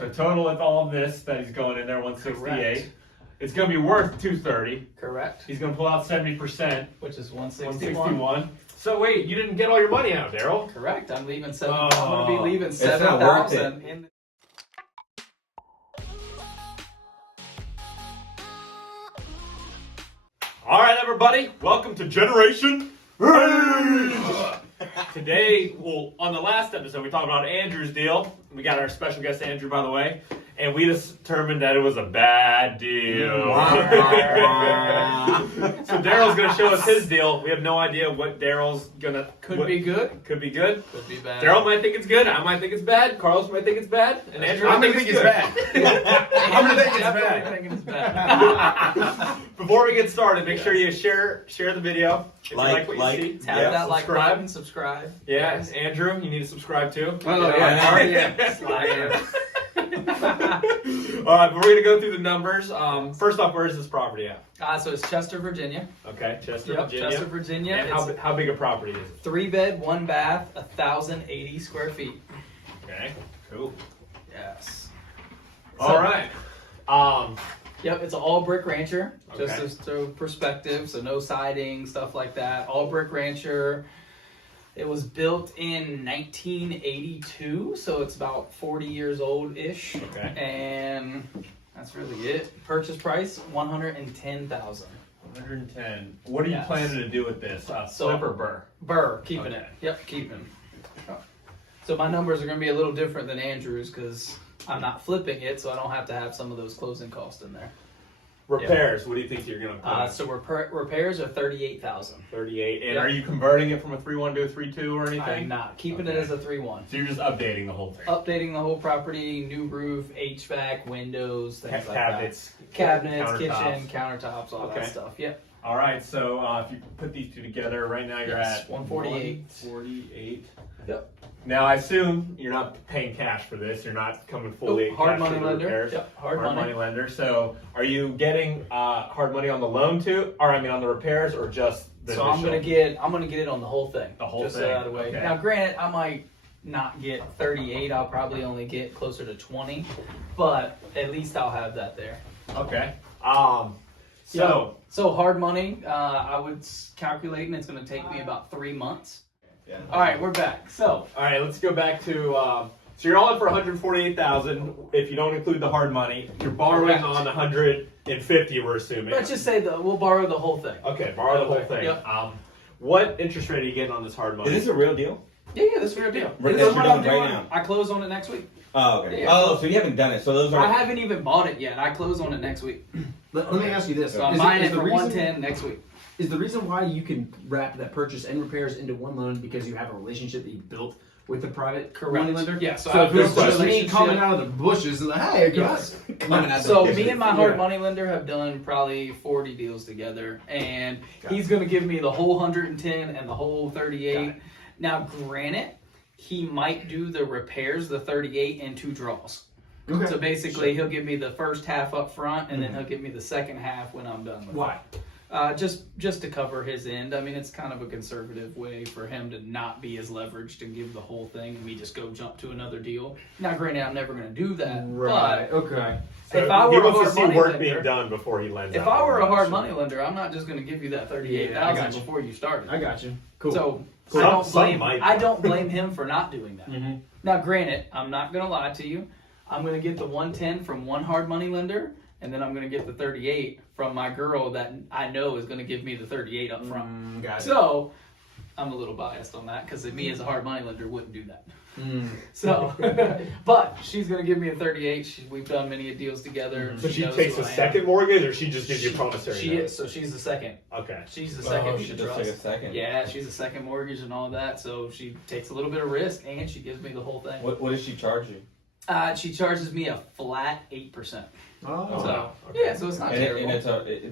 Yep. So total with all of this that he's going in there, 168. Correct. It's going to be worth 230. Correct. He's going to pull out 70%, Which is 161. 161. So wait, you didn't get all your money out, Daryle. Correct. I'm leaving seven. Oh, I'm going to be leaving it's not worth it. 7,000 in. All right, everybody, welcome to Generation Rage. Today, well, on the last episode, we talked about Andrew's deal. We got our special guest, Andrew, by the way, and we determined that it was a bad deal. So Daryl's going to show us his deal. We have no idea what Daryl's going to... Could be good. Could be good. Could be bad. Daryl might think it's good. I might think it's bad. Carlos might think it's bad. And Andrew I'm might gonna think think it's good. bad. I'm gonna think it's Definitely bad. thinking it's bad. Before we get started, make sure you share the video. If you like what you see. Tap Yeah, that like subscribe. button, subscribe. Yeah, Andrew, you need to subscribe too. Oh, yeah. Oh, yes. I am. All right, but we're gonna go through the numbers. First off, where is this property at? So it's Chester, Virginia. Okay, Chester, Yep, Virginia. Chester, Virginia. And It's how big a property is it? 3-bed, 1 bath, 1,080 square feet. Okay, cool. Yes. All right. Yep, it's an all brick rancher. Okay. Just to perspective, so no siding, stuff like that. All brick rancher. It was built in 1982, so it's about 40 years old-ish. Okay. And that's really it. Purchase price, $110,000. 110. What are you Yes. planning to do with this? Flip or burr? Burr, keeping Okay. it. Yep, keeping. So my numbers are going to be a little different than Andrew's because I'm not flipping it, so I don't have to have some of those closing costs in there. Repairs. What do you think you're gonna put? So repairs are $38,000. 38. And Yep. are you converting it from a 3.1 to a 3.2 or anything? I'm not keeping it Okay. as a 3-1. So you're just updating the whole thing. Updating the whole property, new roof, HVAC, windows, things like Cabinets, that. Cabinets, countertops. kitchen, countertops, all Okay. that stuff. Yep. All right, so if you put these two together, right now you're Yes, at 148. 148. Yep. Now I assume you're not paying cash for this. You're not coming fully Nope, hard cash money for the lender. repairs. Yep, hard money. lender. So are you getting hard money on the loan too, or I mean on the repairs, or just the So I'm initial? gonna get it on the whole thing. The whole just thing, out of the way. okay. Now, granted, I might not get 38. I'll probably only get closer to 20, but at least I'll have that there. Okay. So hard money. I would calculate, and it's gonna take me about 3 months. Yeah. All right, we're back. So all right, let's go back to. So you're all in for 148,000 if you don't include the hard money. You're borrowing Correct. on 150. We're assuming. let's just say we'll borrow the whole thing. Okay, borrow the whole thing. Yep. What interest rate are you getting on this hard money? Is this a real deal? Yeah, this is a real deal. Right, This that is what you're I'm doing right doing. now? I close on it next week. Oh, okay. Yeah. Oh, so you haven't done it. So those I are. haven't even bought it yet. I close on it next week. Let me ask you this: So I'm Is buying it the for reason- 110 next week. Is the reason why you can wrap that purchase and repairs into one loan because you have a relationship that you built with the private money lender? Yeah, so So I've if it's built a just me relationship. coming out of the bushes and like, hey, Yes. guys, coming out So the me bushes. and my hard Yeah. money lender have done probably 40 deals together, and he's going to give me the whole 110 and the whole 38. Got it. Now, granted, he might do the repairs, the 38 in 2 draws. Okay. So basically, he'll give me the first half up front, and then he'll give me the second half when I'm done with Why? it. Just to cover his end. I mean, it's kind of a conservative way for him to not be as leveraged and give the whole thing. We just go jump to another deal. Now, granted, I'm never going to do that. Right. Okay. So if I he were a wants hard to see money work lender, being done before he lends if out. I were a hard Sure. money lender, I'm not just going to give you that 38,000 Yeah, I got you. before you started. I got you. Cool. So Some- I don't some blame might. I don't blame him for not doing that. Mhm. Now, granted, I'm not going to lie to you. I'm going to get the 110 from one hard money lender, and then I'm going to get the 38 from my girl that I know is going to give me the 38 up front. Got it. So I'm a little biased on that because me as a hard money lender wouldn't do that. Mm. So, but she's going to give me a 38. We've done many deals together. So she knows takes who a I am. second mortgage, or she just gives you a promissory She note? is. So she's the second. Okay. She's the second. Oh, you she should just trust. took a second. Yeah, she's a second mortgage and all that. So she takes a little bit of risk and she gives me the whole thing. What does she charge you? She charges me a flat 8%. Oh. So wow. Okay. yeah, so it's not And, terrible.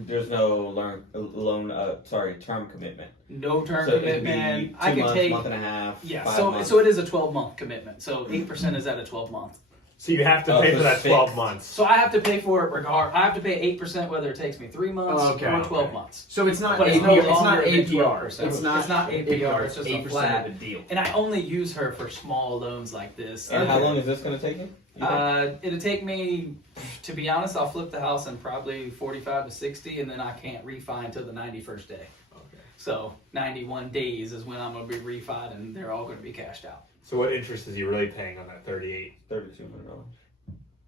there's no term commitment. No term So it'd commitment. be 2 I can months, take. month and a half. Yeah, 5 so months. it is a 12-month commitment. So 8% is at a 12-month. So you have to Oh, pay so for that it's 12 fixed. months. So I have to pay for it I have to pay 8% whether it takes me 3 months Okay, or 12 okay. months. So it's not But it's APR. no It's not longer than APR. 12%. It's not APR. It's just a 8% flat. of the deal. And I only use her for small loans like this. And how long is this going to take you? It'll take me, to be honest, I'll flip the house in probably 45 to 60, and then I can't refi until the 91st day. Okay. So 91 days is when I'm going to be refied, and they're all going to be cashed out. So what interest is he really paying on that 38? $3,200.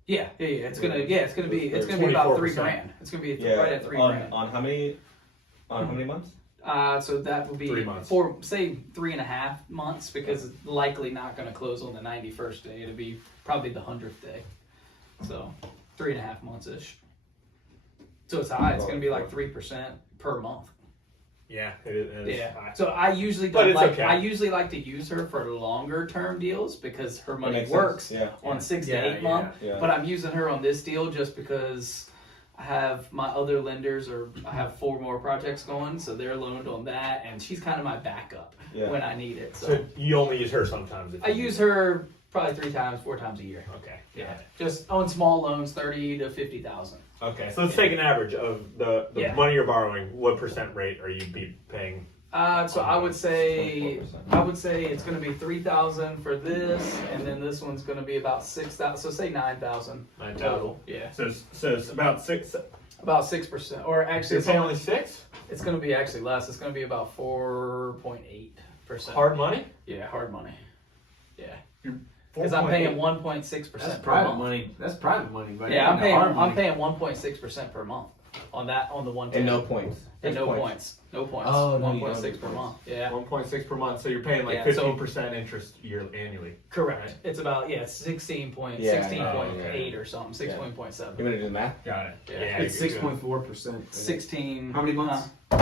Yeah. It's gonna be about 3 24%. grand. It's gonna be Yeah. right at 3 grand. On how many? On how many months? So that will be 3 months. for say 3.5 months, because it's likely not going to close on the 91st day. It'll be probably the 100th day. So 3.5 months ish. So it's high. It's going to be like 3% per month. Yeah, it is. Yeah. high. So I usually But don't it's like. okay. I usually like to use her for longer term deals because her money makes works sense. Yeah. on 6 Yeah, to 8 months. yeah. But I'm using her on this deal just because I have my other lenders, or I have 4 more projects going, so they're loaned on that, and she's kind of my backup Yeah. when I need it. So So you only use her sometimes? If I you use her probably 3 times, 4 times a year. Okay. Yeah, just on small loans, 30 to 50,000. Okay. So let's take an average of the Yeah. money you're borrowing. What percent rate are you be paying? So I would say 6.4%. it's going to be 3,000 for this, and then this one's going to be about 6,000. So say 9,000 total. Yeah, So it's about 6. about 6%, or actually You're it's paying only, only 6? it's going to be actually less. It's going to be about 4.8%. Hard money? Yeah, hard money. Yeah, 4.8. because I'm paying 1.6% That's per private month. money. That's private money, but Yeah, I'm hard paying money. 1.6% per month on the one. And no points. And There's no points. No points. Oh, no, you 1.6 per don't do month. Yeah. 1.6 per month. So you're paying like Yeah, so- 15% interest annually. Correct. Right. It's about 16.8 Yeah. or something. 16.7. You want to do the math? Got it. Yeah. It's 6.4%. 16. How many months? We're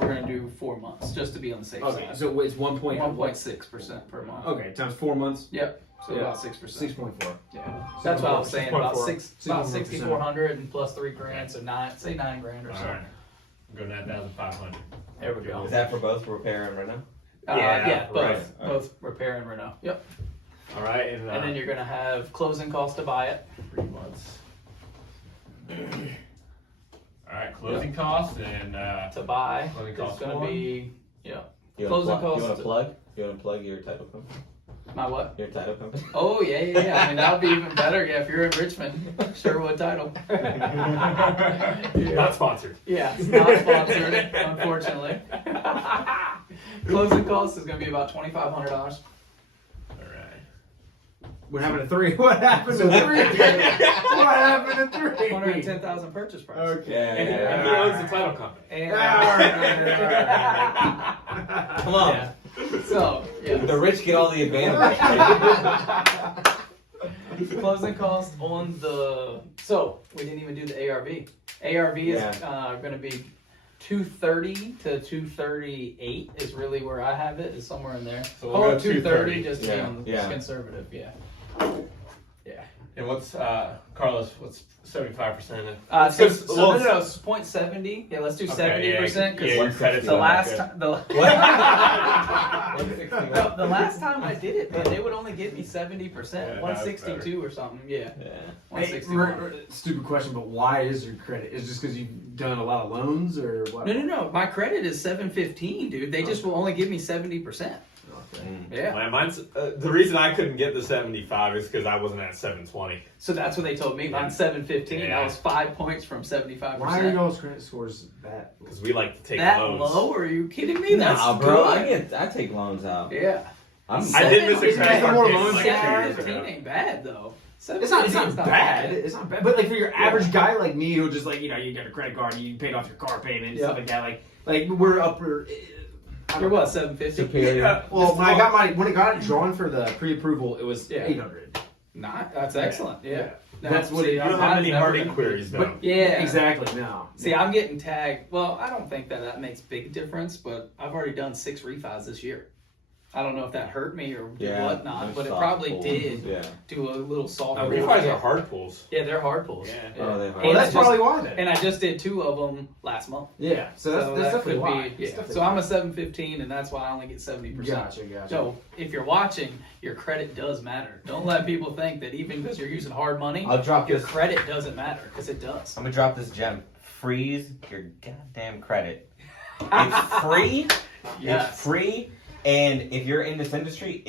gonna do 4 months just to be on the safe Okay, side. so it's 1.6% per month. Okay, times 4 months. Yep. So Yeah. about 6%. 6.4. Yeah. That's what I was saying. About 6.4%. 6,400 and plus 3 grand, so 9 grand or All so. right. Go 9,500. There we go. Is that for both repair and reno? Yeah, both, right. both repair and reno. Yep. All right. And And then you're gonna have closing costs to buy it. 3 months. All right. Closing costs and To buy, Closing it's costs gonna one. be You Closing want costs- to plug? You want to plug your title company? my what? Your title company? Oh yeah. I mean that would be even better. Yeah, if you're in Richmond, Sherwood Title. not sponsored. Yeah, it's not sponsored, unfortunately. Closing costs is gonna be about $2,500. All right. What happened to 3? What happened to 3? What happened to 3? 110,000 purchase price. Okay. And who owns the title company? And, Come on. yeah. So yeah. The rich get all the advantages. Closing cost on the. So we didn't even do the ARV. ARV is going to be 230 to 238 is really where I have it. Is somewhere in there. So we'll Call go it 230 just to be Yeah, on the yeah. conservative. Yeah. Yeah. And what's Carlos? What's 75% of? So, Because- no, it's 0.70. Yeah, let's do 70% Yeah, your credit's the not last good. time the last time I did it, man, they would only give me 70%, Yeah, 162 or something. Yeah, Yeah. 161. Stupid question, but why is your credit? Is it just because you've done a lot of loans or what? No. My credit is 715, dude. They just will only give me 70%. Okay. Yeah. Mine's the reason I couldn't get the 75 is because I wasn't at 720. So that's what they told me. Mine's 715. Yeah. I was 5 points from 75%. Why are y'all's credit scores that? Because we like to take that loans. low? Are you kidding me? That's Nah, bro. good. I take loans out. Yeah. I'm I did miss a Seven- credit card more payment loans like 2 years 715 ago. ain't bad though. It's not 715 is bad. It's not bad. But like for your average guy like me who just like you get a credit card and you paid off your car payment and stuff like that. Like we're upper. You're what, 750? Superior. Well, when it got drawn for the pre-approval, it was 800. Nah, that's excellent. Yeah. No, That's what see, it- You don't have any hard inquiries though. But Yeah. exactly. No. See, I'm getting tagged. Well, I don't think that makes big difference, but I've already done 6 refis this year. I don't know if that hurt me or whatnot, but it probably did Yeah. do a little soft. Refis are hard pulls. Yeah, they're hard pulls. Yeah. Oh, they're hard. And Well, I that's just- probably why then. And I just did 2 of them last month. Yeah. So that's that definitely could why. be. Yeah. So I'm a 715, and that's why I only get 70%. Gotcha. So if you're watching, your credit does matter. Don't let people think that even because you're using hard money, I'll drop your this. credit doesn't matter, because it does. I'm gonna drop this gem. Freeze your goddamn credit. It's free. Yes. It's free. And if you're in this industry,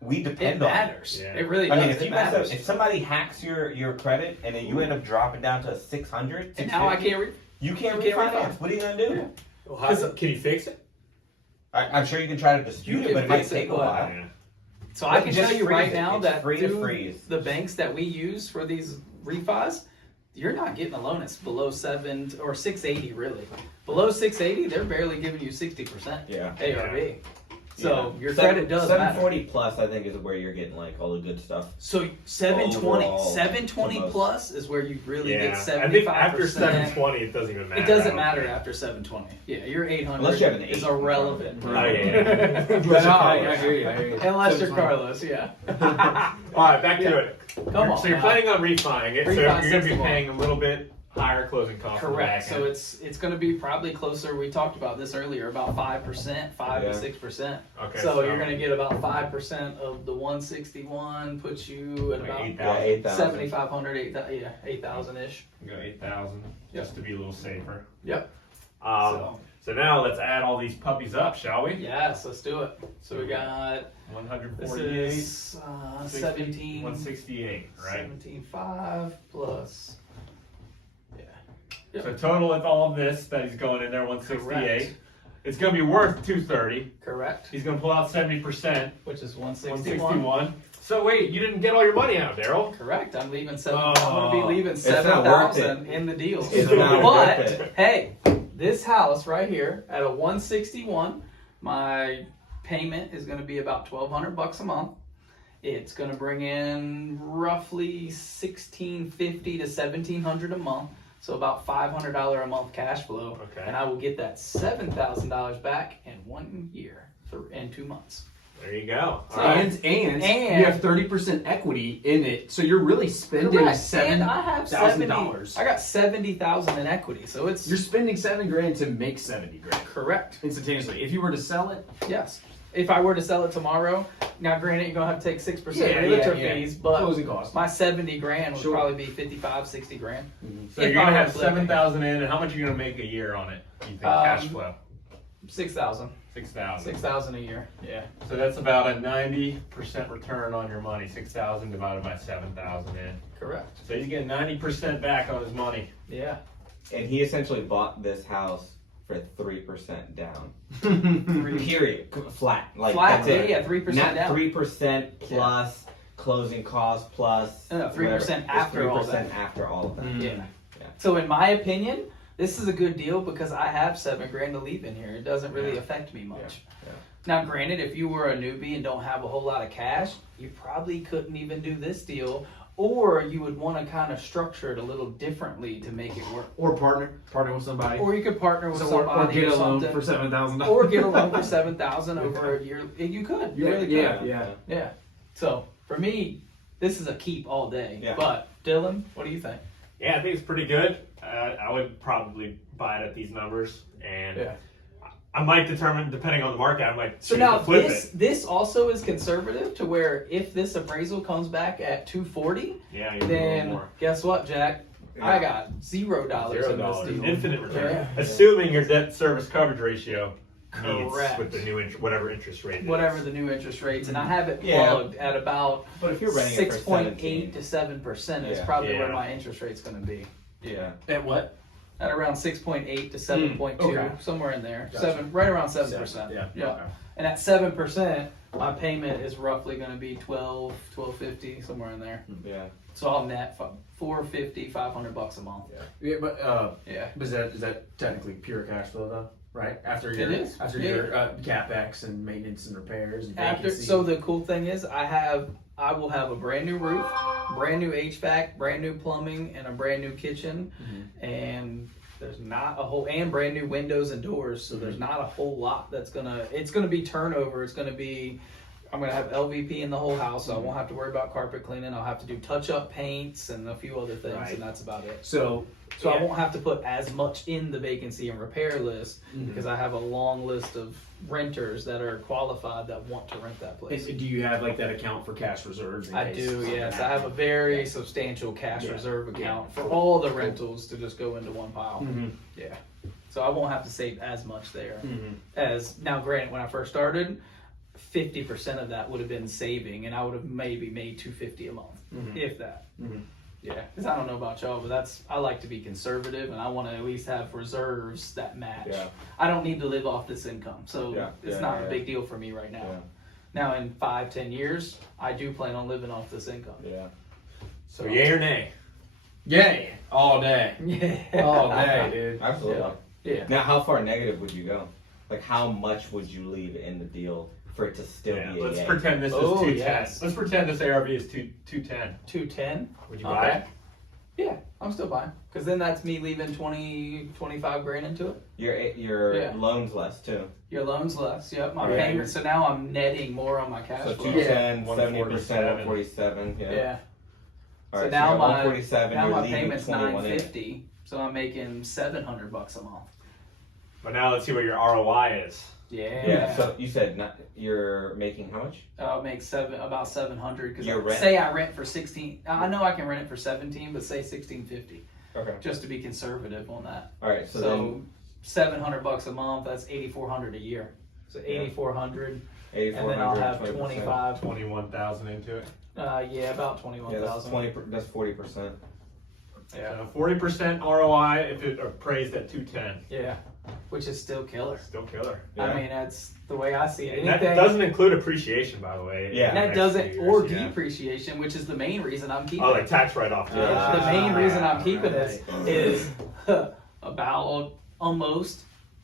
we It depend on it. matters. Yeah. It really I does. mean, if it you mess matters. up, if somebody hacks your credit and then you end up dropping down to 600, And now I can't. you can't you can't refinance. refinance. What are you gonna do? Yeah. Well, can you fix it? I'm sure you can try to dispute it, but it might fix it, take a but- while. So I can Just tell you freeze right it. now It's that free to through freeze. the banks that we use for these refis, you're not getting a loan that's below 680 really. Below 680, they're barely giving you 60% Yeah. ARV. So Yeah. your credit does matter. 740 plus, I think, is where you're getting like all the good stuff. So 720, Overall, 720 the most. plus is where you really get I 75%. think after 720, it doesn't even matter. It doesn't matter after 720. Yeah, your 800 Unless you have an is 8. irrelevant. Oh, yeah. No, I hear you. I hear you. Unless you're 720. Carlos, yeah. All right, back to it. Come on. So you're now. planning on refining it, so Refi you're going to be 61. paying a little bit higher closing costs. on the Correct. back So end. it's going to be probably closer. We talked about this earlier, about 5%, 5 Yeah. to 6%. Okay, So you're going to get about 5% of the 161, puts you at Like about 8,000. 8,000. 7,500, 8,000 ish. Go 8,000 just to be a little safer. Yep. So now let's add all these puppies up, shall we? Yes, let's do it. So we got this 148, is 17, 168, right? 17.5 plus. Yeah. So total with all of this that he's going in there, 168. Correct. It's going to be worth 230. Correct. He's going to pull out 70%, Which is 161. 161. So wait, you didn't get all your money out, Daryl. Correct. I'm leaving I'm Oh. going to be leaving It's not worth 7,000 in the deal. It's not But worth it. hey, this house right here at a 161, my payment is going to be about $1,200 a month. It's going to bring in roughly $1,650 to $1,700 a month. So about $500 a month cash flow. Okay. And I will get that $7,000 back in 1 year and 2 months. There you go. So- All right. And And- you have 30% equity in it, so you're really spending Correct. And I have $7,000. I got $70,000 in equity, so it's You're spending $7,000 to make $70,000 correct. instantaneously. If you were to sell it, Yes. If I were to sell it tomorrow, now granted you're gonna have to take 6% Yeah, realtor yeah, yeah. fees, but closing costs. my 70 grand would Sure. probably be 55, 60 grand. So If you're I gonna were have flipping. 7,000 in, and how much are you gonna make a year on it? You think cash flow? 6,000. 6,000. 6,000 a year. Yeah. So that's about a 90% return on your money. 6,000 divided by 7,000 in. Correct. So he's getting 90% back on his money. Yeah. And he essentially bought this house for 3% down. Three- Period. Flat. Like Flat, that's it. yeah, 3% Not down. 3% plus closing costs plus. No, 3% whatever. after all 3% that. after all of that. Yeah. Yeah. So in my opinion, this is a good deal because I have 7 grand to leave in here. It doesn't really affect me much. Yeah. Now, granted, if you were a newbie and don't have a whole lot of cash, you probably couldn't even do this deal, or you would want to kind of structure it a little differently to make it work. or partner with somebody, Or you could partner with so, or somebody get a loan something, for $7,000, or get a loan for 7,000 over a year. You could. You really could. yeah. So for me, this is a keep all day. Yeah. But Dylan, what do you think? Yeah, I think it's pretty good. I would probably buy it at these numbers, and I might determine, depending on the market, I might So choose now to flip this also is conservative to where if this appraisal comes back at 240, it. Yeah, you're doing a little then more. guess what, Jack? I got $0 $0. in this deal. Infinite return. Yeah. Assuming your debt service coverage ratio meets Correct. with the new whatever interest rate. it is. Whatever the new interest rates, and I have it Yeah. plugged at about But if you're renting it for 6.8 17, to 7% is Yeah. probably Yeah. where my interest rate's going to be. yeah. At what? At around 6.8 to 7.2, okay. somewhere in there. Gotcha. Right around 7%. Yeah. Yeah. Okay. And at 7%, my payment is roughly going to be $12.50, somewhere in there. Yeah. So I'll net $450, $500 a month. Yeah, but Yeah. is that technically pure cash flow though? Right after It your is. after Yeah. your capex and maintenance and repairs and After, vacancy. so the cool thing is, I will have a brand new roof, brand new HVAC, brand new plumbing, and a brand new kitchen, and there's not a whole and brand new windows and doors. So there's not a whole lot it's gonna be turnover. It's gonna be. I'm gonna have LVP in the whole house, so I won't have to worry about carpet cleaning. I'll have to do touch-up paints and a few other things, Right. and that's about it. so So I yeah. won't have to put as much in the vacancy and repair list because I have a long list of renters that are qualified that want to rent that place. And do you have like that account for cash reserves? In I case do, something yes. I have a happens? very substantial cash Yeah. reserve account for all the rentals to just go into one pile. Mhm. Yeah. So I won't have to save as much there Mhm. as now. Granted, when I first started, 50% of that would have been saving, and I would have maybe made $250 a month, if that. Yeah, because I don't know about y'all, but I like to be conservative, and I want to at least have reserves that match. Yeah. I don't need to live off this income, so it's not a big deal for me right now. Yeah. Now, in 5-10 years, I do plan on living off this income. Yeah. So yay or nay? Yay! All day. Yeah. All day, dude. Absolutely. Yeah. Now, how far negative would you go? Like, how much would you leave in the deal for it to still Yeah, be a let's yay? pretend this is Oh, 210. yes. Let's pretend this ARV is 210. 210. Would you buy it? Yeah, I'm still buying. Because then that's me leaving 25 grand into it. Your Yeah. loan's less too. Your loan's less. Yep, my Right. payment. So now I'm netting more on my cash So flow. 210, Yeah. 70%, 147. 147. Yeah. Yeah. All So right, now you're at my 147. now you're my leaving payment's 21 in. $950. So I'm making $700 a month. But now let's see what your ROI is. Yeah. Yeah. So you said you're making how much? I'll make about 700 Your because rent? say I rent for 16. I know I can rent it for 17, but say 1650 Okay. just to be conservative on that. All right. So, So then $700 a month. That's $8,400 a year. So 8,400, 8,400. and then I'll have 20%. 25. 21,000 into it. Yeah, about Yeah, 21,000. that's 40%. Yeah. So 40% ROI if it appraised at 210. Yeah, which is still killer. Still killer. Yeah. I mean, that's the way I see it. And that Anything doesn't include appreciation, by the way. Yeah. in the that next doesn't, few or years, yeah. depreciation, which is the main reason I'm keeping Oh, it. like tax write-off. too. Yeah. The main reason I'm keeping right. this is about almost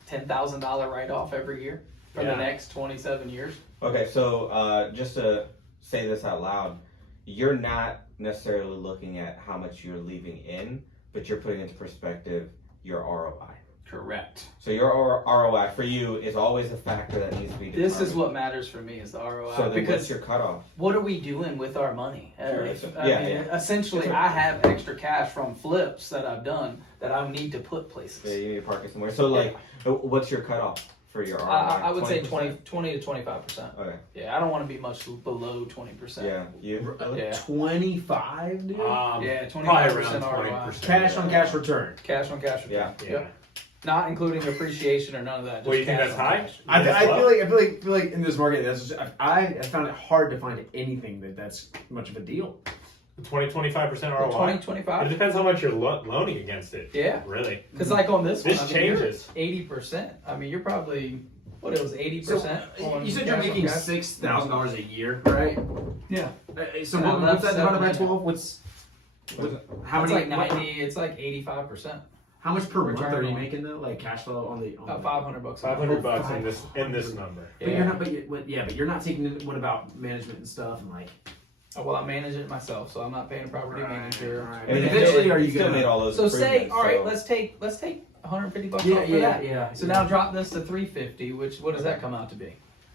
$10,000 write-off every year for Yeah. the next 27 years. Okay. So just to say this out loud, you're not necessarily looking at how much you're leaving in, but you're putting into perspective your ROI. Correct. So your ROI for you is always a factor that needs to be determined. This is what matters for me is the ROI. So then because what's your cutoff? what are we doing with our money? Essentially, Yeah. I have extra cash from flips that I've done that I need to put Yeah, places. you need to park it somewhere. So like, what's your cutoff for your ROI? I would say 20%? 20 to 25%. Okay. Yeah, I don't want to be much below 20%. Yeah. You. Yeah. 25, dude. Yeah, 25% Probably around ROI. 20%. Cash on cash return. Cash on cash. Yeah. return. Yep. Not including appreciation or none of that. Just Well, you think cash that's on high? cash. I feel like in this market, I found it hard to find anything that's much of a deal. 20-25% The ROI. 20, It 25? depends how much you're loaning against it. Yeah. Really. Because like on this one, This changes. 80%. I mean, you're probably, what, it was 80%? on You said you're cash on making cash? $6,000 a year, right? Yeah. So No, what's that's that divided by 7. 12? How It's many? like 90, it's like 85%. How much per month return are you on- making though? Like cash flow on the? About $500. $500 in this number. But you're not. But you're not taking. What about management and stuff and like? Well, I manage it myself, so I'm not paying a property manager. right. I mean, Eventually, are you still gonna- made all those? So say, improvements, all right, so- let's take $150 off Yeah, for yeah, that. yeah. So now drop this to $350, which what does that come out to be?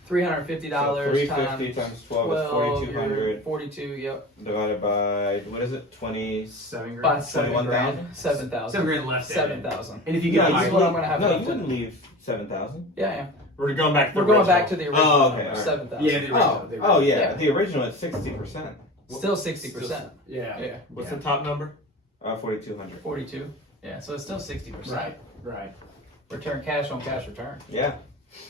$350 350 times 12 is 4,200 42, yep. divided by what is it? 20. $7 By grand. 7 grand. 21,000? 7,000. $7 grand left. 7,000. And if you No, get you This is like, what I'm gonna have no, left you wouldn't leave 7,000. Yeah. We're going back to We're the going back to original. the original Oh, okay, number, alright. 7,000. yeah, the original. the Oh yeah, Yeah. the original is 60%. Still 60%. yeah, Yeah. What's Yeah. the top number? 4,200. 42. Yeah, so it's still 60%. right. Return cash on cash return. Yeah.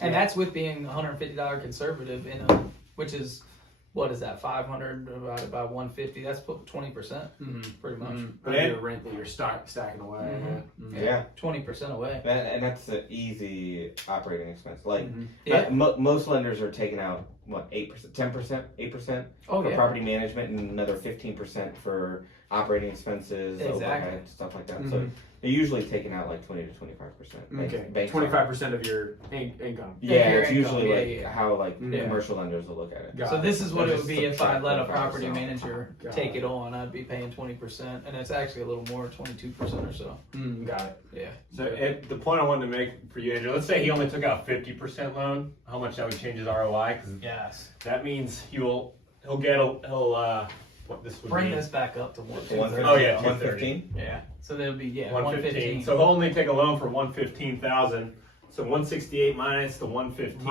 And that's with being $150 conservative which is, what is that, 500 divided by 150? That's 20%, pretty much. But And- your rent that you're stacking away. Mhm. Yeah. 20% away. And that's an easy operating expense. Like Yeah. most lenders are taking out what 8%, 10%, 8% Oh, for yeah. property management, and another 15% for operating expenses, Exactly. overhead, stuff like that. So they're usually taking out like 20 to 25%. Okay, Banks 25% of your income. Yeah, Your it's income, usually yeah, like yeah. how like Yeah. commercial lenders will look at it. Got So it. this is what They'll it would just be if I subtract let a 25%. property manager Got take it. it on. I'd be paying 20%, and it's actually a little more, 22% or so. Got it. Yeah. So the point I wanted to make for you, Andrew, let's say he only took out 50% loan. How much that would change his ROI? Because Yes. that means he'll what this would Bring be. this back up to 150. 150. Oh, yeah, 115. Yeah. So there'll be 115. So he'll only take a loan for 115,000. So 168 minus the 115.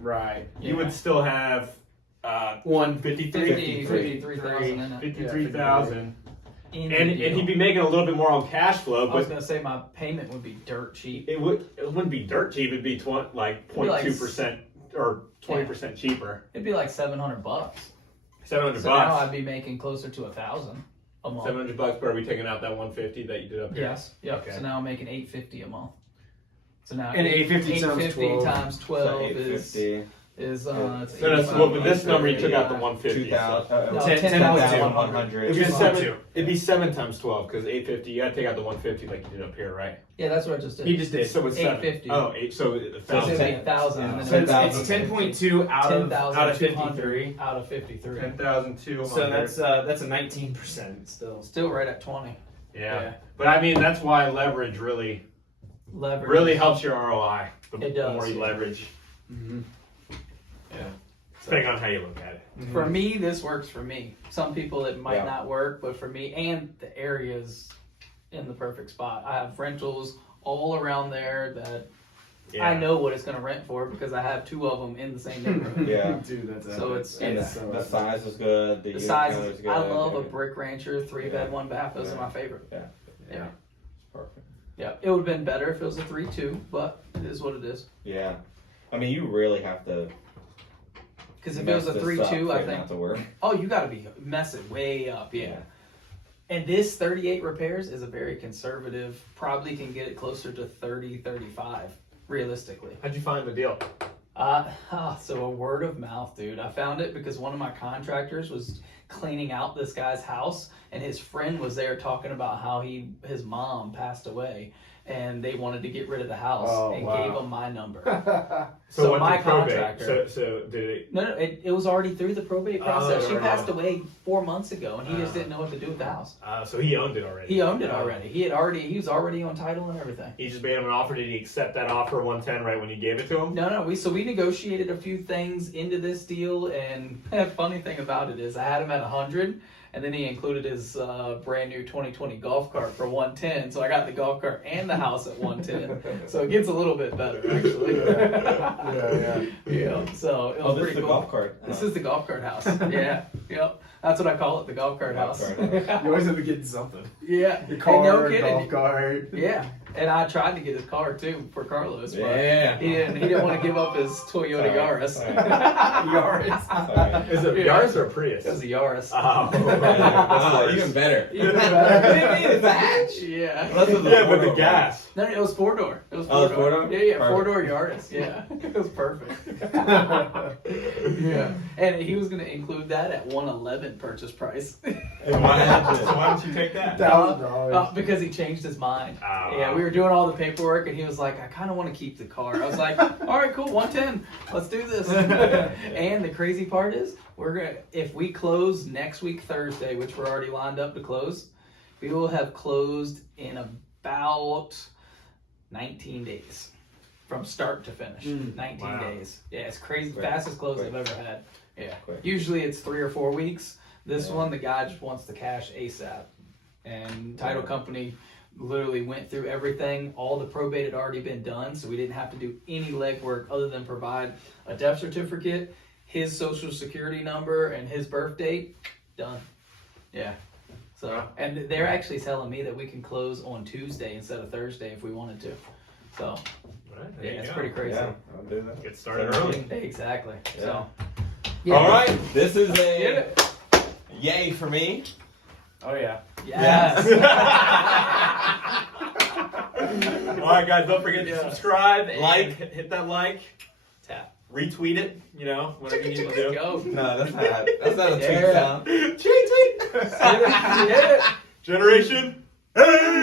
Right. You would still have 53,000 in it. 53,000. In the And deal. he'd be making a little bit more on cash flow, I was but gonna say my payment would be dirt cheap. it wouldn't be dirt cheap. It'd be like 0.2% or 20% cheaper. It'd be like $700. $700 So now I'd be making closer to $1,000 a month. $700, but are we taking out that 150 that you did up here? Yes. Yep. Okay. So now I'm making $850 a month. So now And 850 times 12 850. is it's So that's well, with this number you took out the 150. 2,000. No, 10,100. It'd be 2,000. seven. It'd be 7 times 12 because 850. You gotta take out the 150 like you did up here, right? Yeah, that's what I just did. He just did. So it's 7. 850. Oh, 8. So So it's 1,000. 8,000 and then So it's it's 10.2 out of 53. out of 53. 10,200. So that's a 19% still. Still right at 20. Yeah. But I mean that's why leverage really Leverage helps your ROI. The It does, more you yeah. leverage. Mm-hmm. Yeah. Depending on how you look at it. For me, this works for me. Some people it might Yeah. not work, but for me, and the area's in the perfect spot. I have rentals all around there that Yeah. I know what it's going to rent for because I have 2 of them in the same neighborhood. Yeah. Dude, that's So it's- And Yeah. the size is good. The The unit size, count is good. I love a brick rancher, 3-bed, Yeah. 1 bath. Those Yeah. are my favorite. Yeah. Yeah. Perfect. Yeah, it would have been better if it was a 3-2, but it is what it is. Yeah. I mean, you really have to. Because if it was a mess this 3-2, up I for it think. not to work. Oh, you got to be mess it way up, yeah. And this 38 repairs is a very conservative. Probably can get it closer to 30, 35, realistically. How'd you find the deal? So a word of mouth, dude. I found it because one of my contractors was cleaning out this guy's house, and his friend was there talking about how his mom passed away, and they wanted to get rid of the house and gave him my number. So what's my the probate? contractor. So did it? No, it was already through the probate process. She right. passed away 4 months ago, and he just didn't know what to do with the house. So he owned it already. He owned it already. He was already on title and everything. He just made him an offer. Did he accept that offer 110 right when you gave it to him? No, we negotiated a few things into this deal, and the funny thing about it is I had him at 100, and then he included his brand new 2020 golf cart for 110. So I got the golf cart and the house at 110. So it gets a little bit better actually. Yeah. So it was This is pretty the cool. golf cart. This is the golf cart house. Yeah. Yep. That's what I call it, the golf cart Golf house. cart house. You always have to get something. Yeah. The Hey, car, no kidding. golf cart. Yeah. And I tried to get his car too for Carlos, but Yeah. he didn't want to give up his Toyota Sorry. Yaris. Sorry. Yaris. Sorry. Is it Yeah. Yaris or a Prius? It was a Yaris. Oh. Oh, even better. Even What better. do you mean? It's a hatch. Yeah. That's what Yeah, but the four-door gas. No, it was 4-door. It was 4-door. Oh, it was 4-door? Yeah, Perfect. 4-door Yaris. Yeah. It was perfect. Yeah. And he was going to include that at $111 purchase price. And why not So why don't you take that? $1,000. Because he changed his mind. Oh. Yeah, we were doing all the paperwork, and he was like, I kind of want to keep the car. I was like, all right, cool, 110. Let's do this. And the crazy part is, if we close next week, Thursday, which we're already lined up to close, we will have closed in about 19 days. From start to finish. 19 Wow. days. Yeah, it's crazy. Quick. Fastest close Quick. I've ever had. Yeah. Quick. Usually it's 3 or 4 weeks. This Yeah. one, the guy just wants the cash ASAP. And title company literally went through everything. All the probate had already been done, so we didn't have to do any legwork other than provide a death certificate, his social security number, and his birth date. Done. Yeah. So, and they're actually telling me that we can close on Tuesday instead of Thursday if we wanted to. So, Right, there yeah, you it's go. pretty crazy. Yeah, I'll do that. Get started early. Exactly. Yeah. So, All right, this is Get a it. yay for me. Oh, yeah. Yes. All right, guys, don't forget to Yeah. subscribe, And- hit that like, Tap. retweet it, whatever you need to do. Go. No, that's not a tweet Yeah. sound. Tweet, tweet. Get it. Generation. Hey!